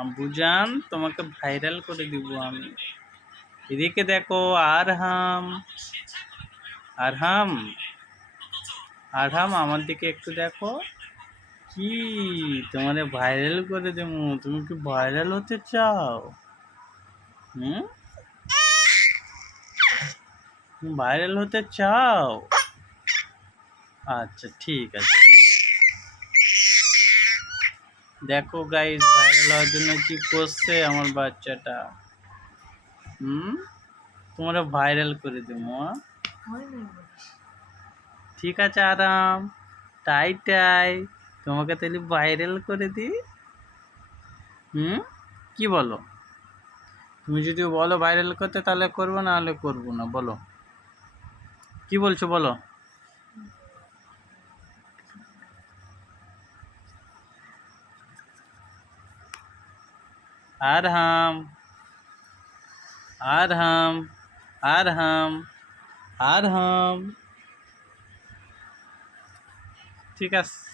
আব্বুজান তোমাকে ভাইরাল করে দিব আমি। এদিকে দেখো, আরহাম আরহাম আরহাম আমার দিকে একটু দেখো। কি, তোমারে ভাইরাল করে দেবো। তুমি কি ভাইরাল হতে চাও? হুম, ভাইরাল হতে চাও? আচ্ছা ঠিক আছে। দেখো গাইস, ভাইরাল হওয়ার জন্য কি করছে আমার বাচ্চাটা। হুম, তোমরা ভাইরাল করে দেবো। ঠিক আছে আরাম, তাই তাই, তোমাকে তাহলে ভাইরাল করে দিই। হুম, কি বলো? তুমি যদি বলো ভাইরাল করতে তাহলে করবো, না হলে করবো না। বলো কি বলছো, বলো। আরহাম আরহাম আরহাম আরহাম, ঠিক আছে।